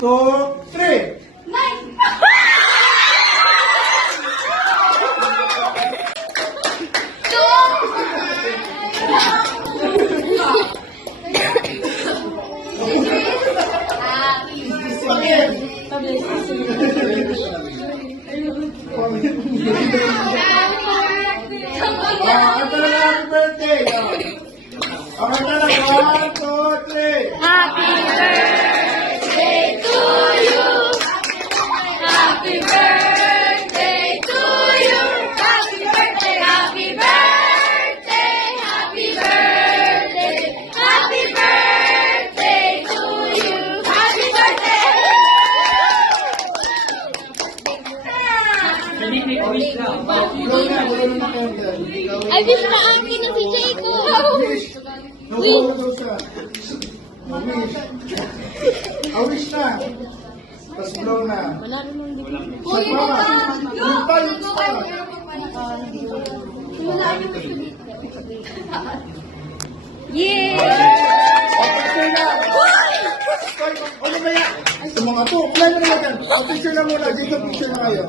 2, 3. Nine! Ito na lang, happy birthday. Okay na lang, 1, 2, 3. Happy birthday to you. Happy birthday to you. Happy birthday, happy birthday, happy birthday, happy birthday to you. Happy birthday. Ikaw na, wala na candle. Ay, wish na akin na si Jacob. Nawala daw siya. Wish. Wish na. Tapos blow na. Uy, Sa pa. Yung pa, yung pa. Yeah! Picture na. Ano ba yan? Sa mga to, play mo na yan. Picture na muna. Dito picture na kayo.